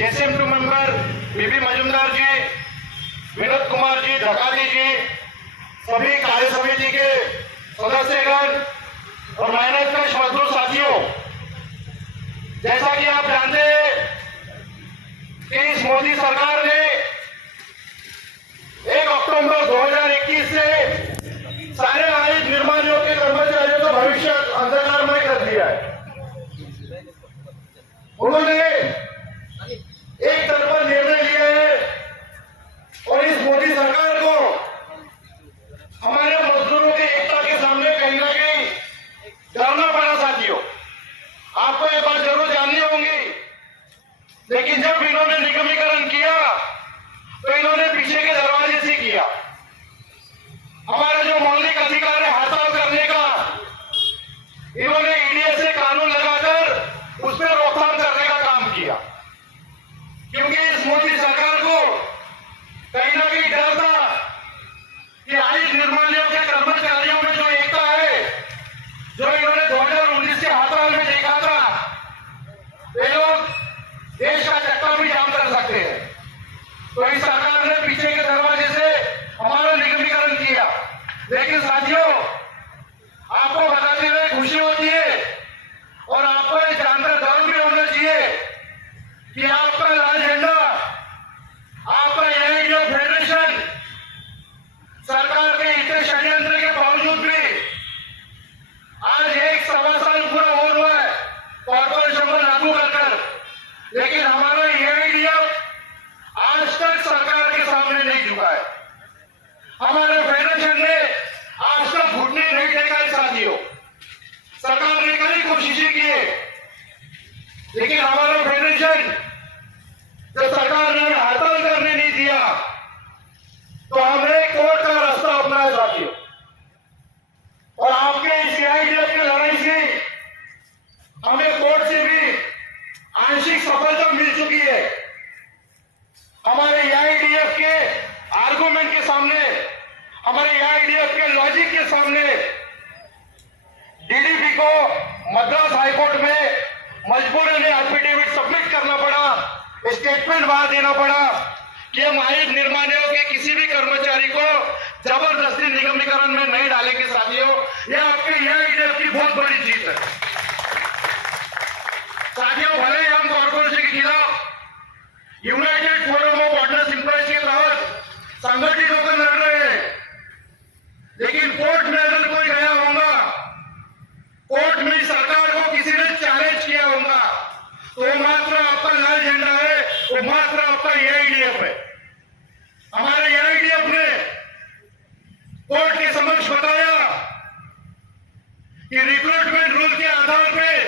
जेसीएम2 member बीबी मजुमदार जी, विनोद कुमार जी, धकाली जी, सभी कार्य समिति के सदस्यगण और मेहनतकश मजदूर साथियों, जैसा कि आप जानते हैं कि इस मोदी सरकार ने 1 अक्टूबर 2021 से सारे आयुध निर्माणियों के कर्मचारियों का भविष्य अंधकारमय कर दिया है। उन्होंने एक तरफा निर्णय लिया है और इस मोदी सरकार को हमारे मजदूरों की एकता के सामने कहीं ना कहीं डरना पड़ा। साथियों, आपको ये बात जरूर जाननी होगी, लेकिन जब इन्होंने निगमीकरण किया तो इन्होंने पीछे के दरवाजे से किया। हमारा जो मौलिक अधिकार है हड़ताल करने का, इन्होंने ईडीए से कानून लगाकर उस पर रोकथाम करने का काम किया, क्योंकि इस मोदी सरकार को कहीं ना कहीं डर था कि आयुध निर्माणियों के कर्मचारियों में जो एकता है, जो इन्होंने 2019 के हड़ताल में देखा था, वे लोग देश का चक्का भी जाम कर सकते हैं। तो इस सरकार ने पीछे के दरवाजे से हमारा निगमीकरण किया। लेकिन साथियों, आपको बताते हुए खुशी होती है और आपको ये जानकर गर्व भी होना चाहिए कि आपका लाल झंडा, आपका एआईडीएफ फेडरेशन सरकार के इतने षड्यंत्र के बावजूद भी आज 1.25 साल पूरा हो रहा है कॉर्पोरेशन को लागू कर, लेकिन हमारा एआईडीएफ आज तक सरकार के सामने नहीं झुका है। हमारे फेडरेशन ने आज तक घुटने नहीं टेका है। साथियों, सरकार ने कई कोशिशें की है, लेकिन हमारा फेडरेशन जब सरकार ने हड़ताल करने नहीं दिया तो हमने कोर्ट का रास्ता अपनाया। साथियों, और आपके इस एआईडीएफ की लड़ाई से हमें कोर्ट से भी आंशिक सफलता मिल चुकी है। हमारे एआईडीएफ के आर्गुमेंट के सामने, हमारे एआईडीएफ के लॉजिक के सामने डीडीपी को मद्रास हाईकोर्ट में मजबूरन एफिडेविट सबमिट करना पड़ा, स्टेटमेंट बाहर देना पड़ा कि हम आयुध निर्माणियों के किसी भी कर्मचारी को जबरदस्ती निगमीकरण में नहीं डालेंगे। साथियों, यह आपके एआईडीएफ की बहुत बड़ी जीत है। साथियों, भले ही हम कॉर्पोरेशन के खिलाफ united forum of ordnance employees के तहत संगठित होकर लड़ रहे हैं, लेकिन कोर्ट में अगर कोई गया होगा, कोर्ट में सरकार को किसी ने चैलेंज किया होगा, तो वो मात्र आपका लाल झंडा है, वो मात्र आपका एआईडीएफ है। हमारे एआईडीएफ ने कोर्ट के समक्ष बताया कि रिक्रूटमेंट रूल के आधार पर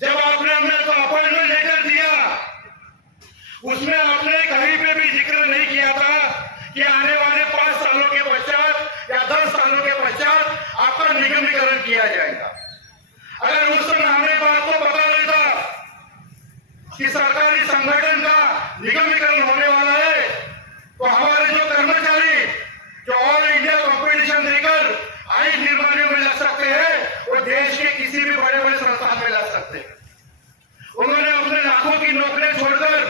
जब आपने हमने को अपॉइंटमेंट लेटर दिया, उसमें आपने कहीं पे भी जिक्र नहीं किया था कि आने वाले 5 सालों के पश्चात या 10 सालों के पश्चात आपका निगमीकरण किया जाएगा। अगर उस समय हमें बात को पता नहीं था कि सरकारी संगठन का निगमीकरण होने वाला है, तो हमारे जो कर्मचारी जो ऑल इंडिया कॉम्पिटिशन देकर आयुध निर्माणियों में लग सकते हैं, वो देश के किसी भी बड़े बड़े संस्थान में लग सकते हैं। उन्होंने अपने लाखों की नौकरियां छोड़कर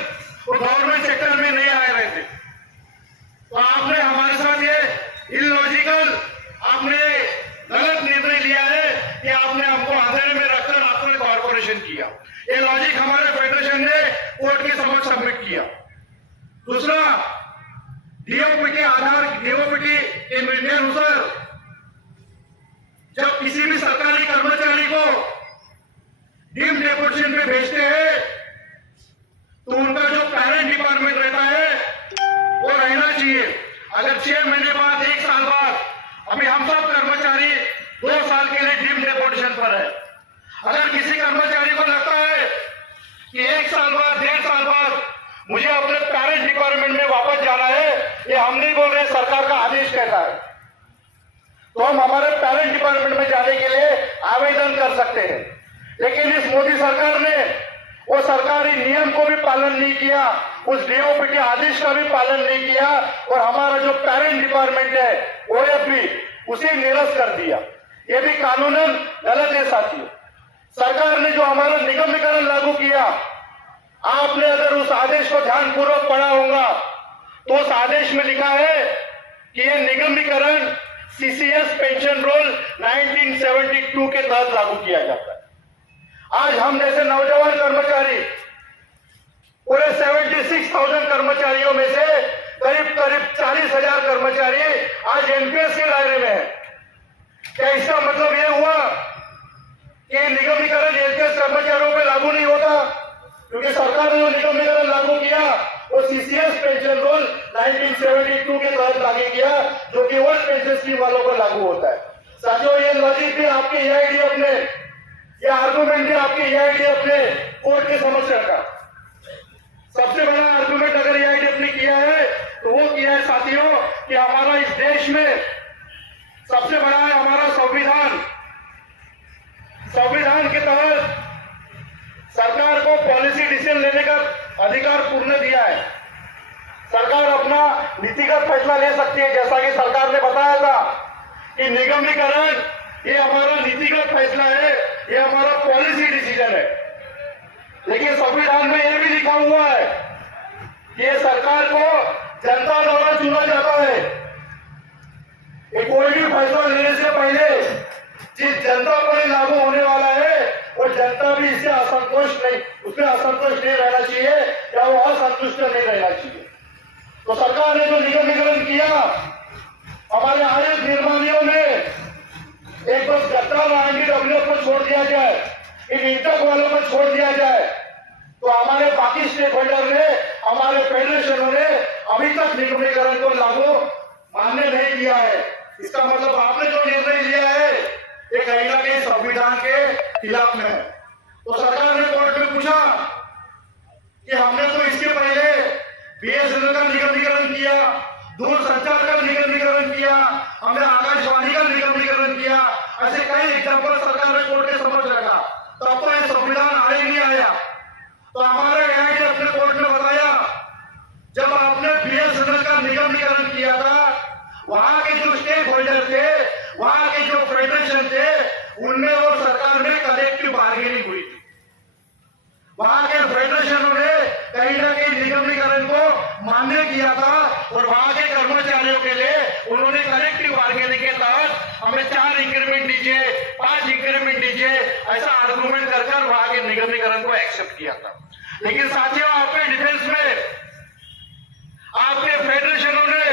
वो गवर्नमेंट सेक्टर में नहीं आ रहे थे। तो आपने हमारे साथ ये इलॉजिकल, आपने गलत निर्णय लिया है कि आपने हमको अंधेरे में रखकर आपने कॉर्पोरेशन किया। ये लॉजिक हमारे फेडरेशन ने कोर्ट के समक्ष सबमिट किया। दूसरा, डीओपी के आधार, डीओपी के निर्णय अनुसार जब किसी भी सरकारी कर्मचारी को डीम्ड डेपोटेशन पे भेजते हैं, तो उनका जो पेरेंट डिपार्टमेंट रहता है वो रहना चाहिए। अगर 6 महीने बाद, 1 साल बाद, अभी हम सब कर्मचारी 2 साल के लिए डीम्ड डेपोटेशन पर है। अगर किसी कर्मचारी को लगता है कि 1 साल बाद, 1.5 साल बाद मुझे अपने पेरेंट डिपार्टमेंट में वापस जाना है, ये हम नहीं बोल रहे, सरकार का आदेश कहता है, तो हम हमारे पेरेंट डिपार्टमेंट में जाने के लिए आवेदन कर सकते हैं। लेकिन इस मोदी सरकार ने वो सरकारी नियम को भी पालन नहीं किया, उस डीओपी के आदेश का भी पालन नहीं किया, और हमारा जो पेरेंट डिपार्टमेंट है ओएफ भी उसे निरस्त कर दिया। ये भी कानूनन गलत है। साथियों, सरकार ने जो हमारा निगमीकरण लागू किया, आपने अगर उस आदेश को ध्यानपूर्वक पढ़ा होगा तो उस आदेश में लिखा है कि यह निगमीकरण सीसीएस पेंशन रोल 1972 के तहत लागू किया जाता है। आज हम जैसे नौजवान कर्मचारी पूरे 76,000 कर्मचारियों में से करीब 40,000 कर्मचारी आज एनपीएस के दायरे में है। क्या इसका मतलब यह हुआ कि निगमीकरण एनपीएस कर्मचारियों पर लागू नहीं होता? क्योंकि सरकार ने जो निगमीकरण लागू किया वो सीसीएस पेंशन रोल 1972 के तहत लागू किया, जो कि ओल्ड पेंशन स्कीम वालों पर लागू होता है। साथियों, ये लॉजिक भी आपके एआईडीएफ ने, ये आर्गुमेंट भी आपके एआईडीएफ ने कोर्ट के समक्ष रखा। सबसे बड़ा आर्गुमेंट अगर एआईडीएफ ने किया है तो वो किया है साथियों कि हमारा इस देश में सबसे बड़ा है हमारा संविधान। संविधान के तहत सरकार को पॉलिसी डिसीजन लेने का अधिकार पूर्ण दिया है। सरकार अपना नीतिगत फैसला ले सकती है, जैसा कि सरकार ने बताया था कि निगमीकरण ये हमारा नीतिगत फैसला है, ये हमारा पॉलिसी डिसीजन है। लेकिन संविधान में यह भी लिखा हुआ है कि ये सरकार को जनता द्वारा चुना जाता है। कि कोई भी फैसला लेने से पहले जिस जनता पर लागू होने वाला है वो जनता भी इससे असंतुष्ट नहीं, उसमें असंतुष्ट नहीं रहना चाहिए या वो असंतुष्ट नहीं रहना चाहिए। तो सरकार ने जो निगमीकरण किया, हमारे आयुष निर्माणियों ने एक बस गद्दा INDW पर छोड़ दिया जाए, इन इंटक वालों पर छोड़ दिया जाए, तो हमारे बाकी स्टेक होल्डर ने, हमारे फेडरेशनों ने अभी तक निगमीकरण को लागू मान्य नहीं किया है। इसका मतलब आपने जो निर्णय लिया है ये कहीं ना कहीं संविधान के खिलाफ में है। तो सरकार ने कोर्ट में पूछा कि हमने तो इसके पहले बीएसएनएल का निगमीकरण किया, दूरसंचार का निगमीकरण किया, हमने आकाशवाणी का निगमीकरण किया, ऐसे कई एग्जाम्पल सरकार ने कोर्ट के समझ रखा, तब तो ये संविधान आए नहीं आया। तो हमारे एआईडीएफ ने कोर्ट में बताया जब आपने बीएसएनएल का निगमीकरण किया था, वहां के जो स्टेक होल्डर थे, वहां के जो फेडरेशन थे, उनमें और सरकार में कलेक्टिव बार्गेनिंग हुई थी। वहां के फेडरेशनों ने कहीं ना कहीं निगमीकरण को मान्य किया था और वहां के कर्मचारियों के लिए उन्होंने कलेक्टिव बार्गेनिंग के तहत हमें 4 इंक्रीमेंट दीजिए, 5 इंक्रीमेंट दीजिए, ऐसा आर्गुमेंट कर वहां के निगमीकरण को एक्सेप्ट किया था। लेकिन साथियों, आपके डिफेंस में आपके फेडरेशनों ने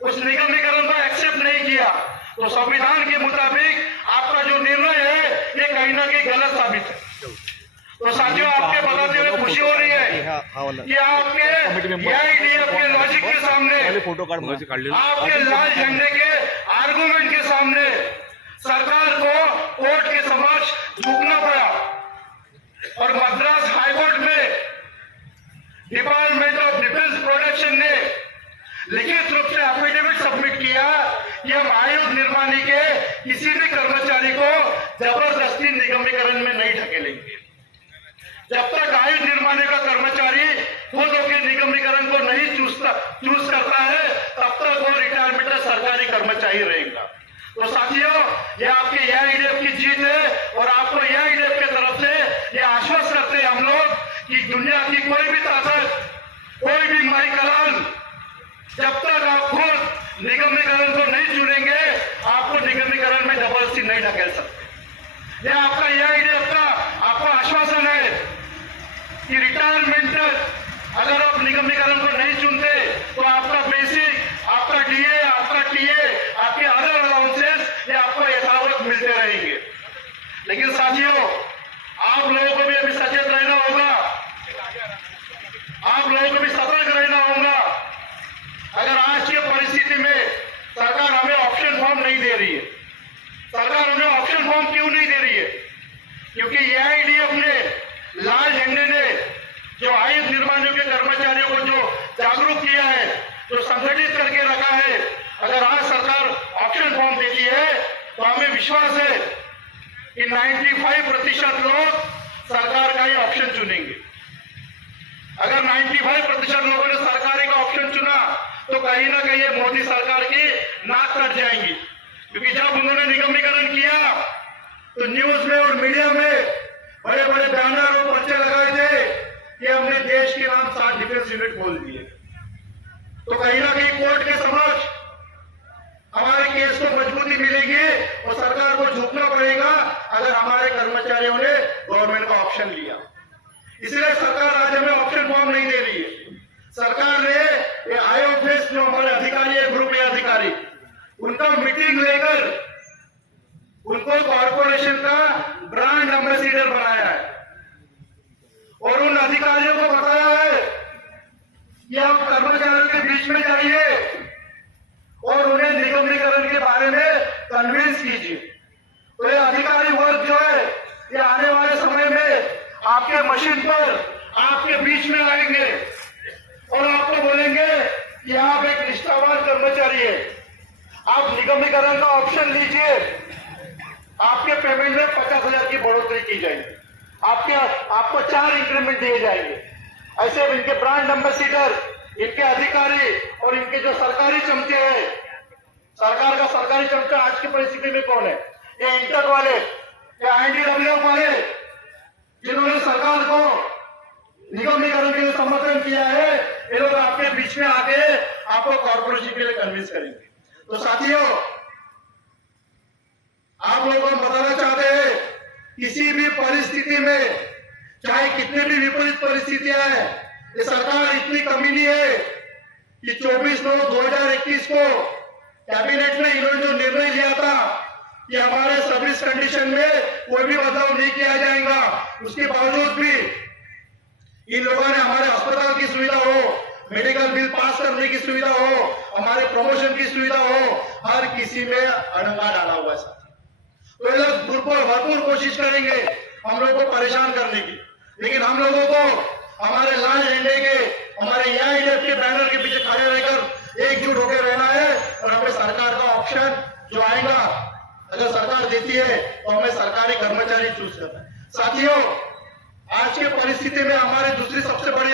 उस निगमीकरण को एक्सेप्ट नहीं किया, तो संविधान के मुताबिक आपका जो निर्णय है ये कहीं ना कहीं गलत साबित है। तो साथियों, आपके बताते हुए खुशी हो रही है कि आपके एआईडीएफ के लॉजिक के सामने, आपके लाल झंडे के आर्गुमेंट के सामने सरकार को कोर्ट के समक्ष झुकना पड़ा और मद्रास हाईकोर्ट में डिपार्टमेंट ऑफ डिफेंस प्रोडक्शन ने लिखित रूप से एफिडेविट सबमिट किया कि हम आयुध निर्माणी के किसी भी कर्मचारी को जबरदस्ती निगमीकरण में नहीं ढकेलेंगे। जब तक आयुध निर्माणी का कर्मचारी खुद होकर निगमीकरण को नहीं चूज करता है, तब तक वो रिटायरमेंट सरकारी कर्मचारी रहेगा। तो साथियों, ये आपके एआईडीएफ की जीत है और आपको एआईडीएफ की तरफ से ये आश्वस्त करते हैं हम लोग कि दुनिया की कोई भी ताकत, कोई भी माइकलाल, जब तक आप खुद निगमीकरण को नहीं चुनेंगे, आपको निगमीकरण में जबरदस्ती नहीं ढकेल सकते। यह आपका एआईडीएफ का आपको आश्वासन है कि रिटायरमेंट अगर आप निगमीकरण को नहीं चुनते तो आपका बेसिक, आपका डीए, आपका टीए, आपके अदर अलाउंसेस ये आपको यथावत मिलते रहेंगे। लेकिन साथियों, आप लोगों को भी अभी सचेत रहना होगा, आप लोगों को भी सतर्क रहना होगा। अगर आज की परिस्थिति में सरकार हमें ऑप्शन फॉर्म नहीं दे रही है, सरकार हमें ऑप्शन फॉर्म क्यों नहीं दे रही है? क्योंकि एआईडीएफ ने, लाल झंडे ने जो आयुध निर्माणियों के कर्मचारियों को जो जागरूक किया है, जो संगठित करके रखा है, अगर आज सरकार ऑप्शन फॉर्म देती है तो हमें विश्वास है कि 95% लोग सरकार का ही ऑप्शन चुनेंगे। अगर 95% लोगों ने सरकारी का ऑप्शन चुना तो कहीं ना कहीं मोदी सरकार की नाक कट जाएंगी। क्योंकि जब उन्होंने निगमीकरण किया तो न्यूज में और मीडिया में बड़े बड़े बैनर और पर्चे लगाए थे यूनिट खोल दिए। तो कहीं ना कहीं कोर्ट के समक्ष हमारे केस को मजबूती मिलेगी और सरकार को झुकना पड़ेगा अगर हमारे कर्मचारियों ने गवर्नमेंट का ऑप्शन लिया। इसलिए सरकार आज हमें ऑप्शन फॉर्म नहीं दे रही है। सरकार ने ये आईओएस जो हमारे अधिकारी है, ग्रुप ए अधिकारी, उनका मीटिंग लेकर उनको कॉर्पोरेशन का ब्रांड एम्बेसडर बनाया है और उन अधिकारियों को बताया है कि आप कर्मचारियों के बीच में जाइए और उन्हें निगमीकरण के बारे में कन्विंस कीजिए। तो ये अधिकारी वर्ग जो है ये आने वाले समय में आपके मशीन पर आपके बीच में आएंगे और आपको बोलेंगे कि आप एक निष्ठावान कर्मचारी है, आप निगमीकरण का ऑप्शन लीजिए, आपके पेमेंट में 50,000 की बढ़ोतरी की जाएगी, आपको 4 इंक्रीमेंट दिए जाएंगे। ऐसे इनके ब्रांड एम्बेसडर, इनके अधिकारी और इनके जो सरकारी चमचे हैं, सरकार का सरकारी चमचा आज की परिस्थिति में कौन है? ये इंटर वाले, ये INTWF वाले, जिन्होंने सरकार को निगमीकरण के लिए समर्थन किया है, ये लोग आपके बीच में आके आपको कॉर्पोरेशन के लिए कन्विंस करेंगे। तो साथियों, आप लोगों को बताना चाहते हैं, किसी भी परिस्थिति में, चाहे कितने भी विपरीत परिस्थितियां हैं, ये सरकार इतनी कमीनी है कि 24/9/2021 को कैबिनेट में इन्होंने जो निर्णय लिया था कि हमारे सर्विस कंडीशन में कोई भी बदलाव नहीं किया जाएगा, उसके बावजूद भी इन लोगों ने हमारे अस्पताल की सुविधा हो, मेडिकल बिल पास करने की सुविधा हो, हमारे प्रमोशन की सुविधा हो, हर किसी में अड़ंगा डाला हुआ है साथी। तो ये लोग भरपूर कोशिश करेंगे हम लोगों को परेशान करने की, लेकिन हम लोगों को हमारे लाल झंडे के, हमारे AIDF के बैनर के पीछे खड़े रहकर एकजुट होकर रहना है और हमें सरकार का ऑप्शन जो आएगा, अगर सरकार देती है तो हमें सरकारी कर्मचारी चूज करना है। साथियों, आज की परिस्थिति में हमारी दूसरी सबसे बड़ी